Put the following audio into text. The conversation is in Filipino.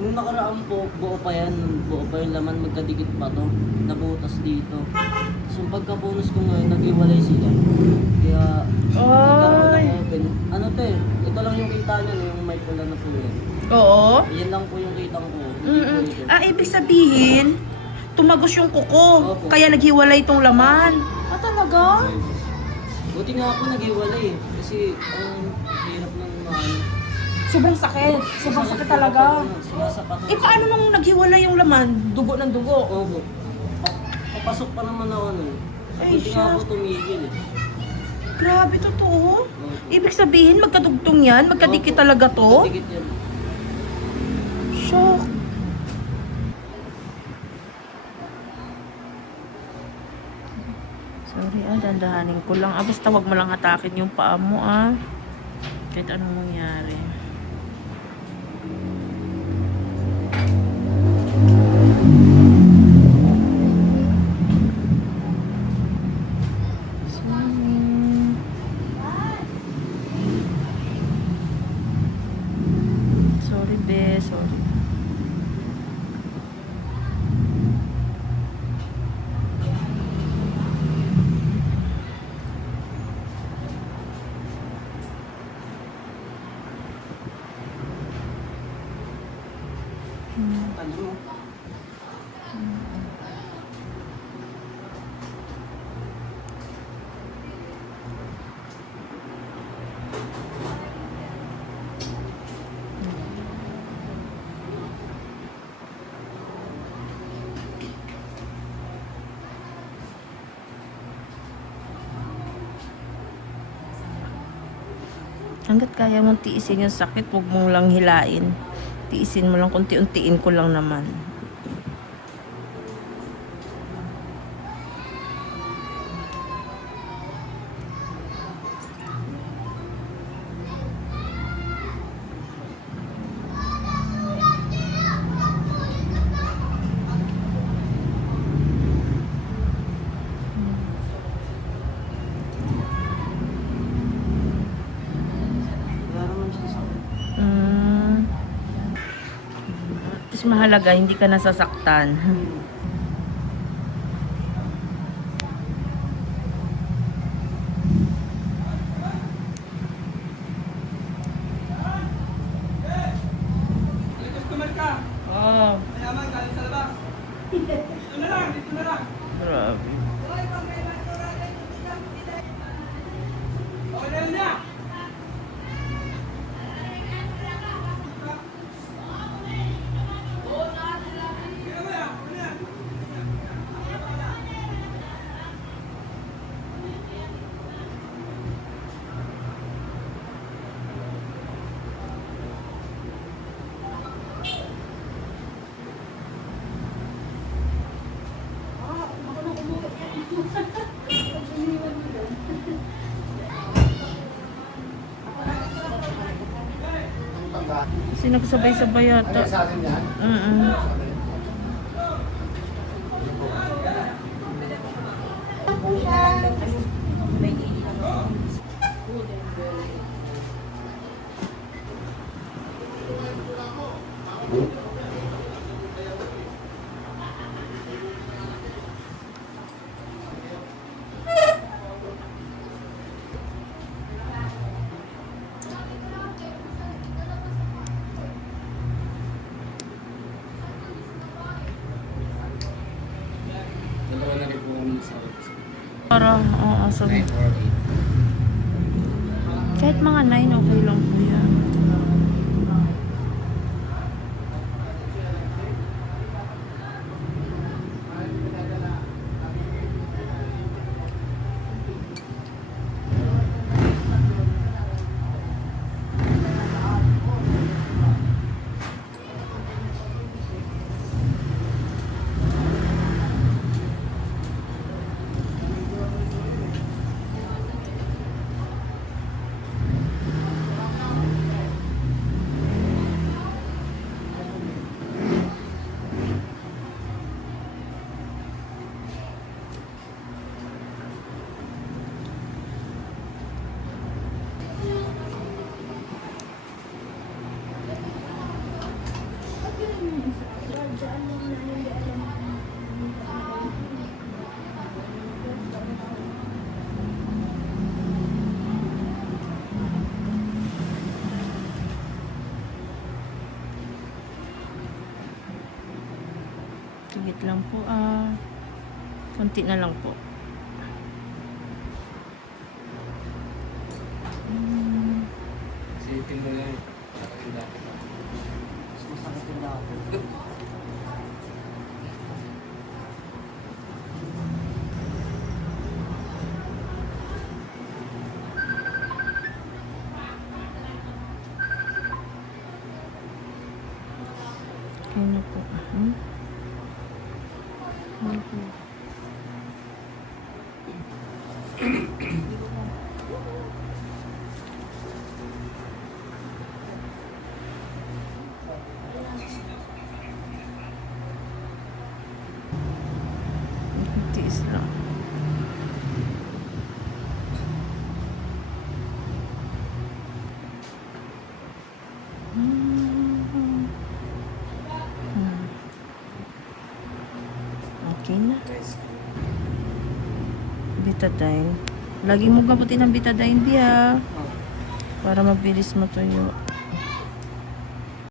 Nung nakaraan po, buo pa yan. Buo pa yung laman, magkadikit pa to. Nabutas dito. So pagka-bonus ko ngayon, nag-iwalay sila. Kaya, nagkaroon Ay. ng open. Ano te, ito lang yung kita niya, no, yung may pula na po yan. Oo. Yan lang po yung kitang ko. Hindi po Mm-mm. ito. Ah, ibig sabihin, tumagos yung kuko. Opo. Kaya naghiwalay itong laman. Ah, talaga? Buti nga po nag-iwalay eh. Kasi ang hirap ng mga Sobrang sakit. Sobrang sakit talaga. Sumasapat. Eh, paano nung naghiwalay yung laman? Dugo ng dugo. Opo. Papasok pa naman ako nun. Ay, Buti nga siya. po tumigil eh. Grabe, totoo. Opo. Ibig sabihin, magkadugtong yan? Magkadikit Opo. talaga to? Magkadikit yan. Shock. Sorry dandahanin ko lang. Basta wag mo lang hatakin yung paa mo Kahit anong mangyari. Sorry. Sorry, be. Sorry. Ano? Hanggat kaya mong tiisin yung sakit, huwag mong lang hilain. Tiisin mo lang, kunti-untiin ko lang naman. Wala naman siya sa akin. Tapos mahalaga, hindi ka nasasaktan. Oh. Grabe. Kasi nagsabay-sabay yata. Dalawa na rin po kami sa Para, sabi. 9 or 8. Kahit mga 9, okay lang po yan. Tigit lang po konti na lang po. Isipin mo yun. Sakit dati pa. Mas masakit yung dati. Okay na po. Okay. Tiis lang. Okay na. Nice. Betadine. Lagi mo gamutin ng betadine, Bia. Oh. Para mabilis matuyo.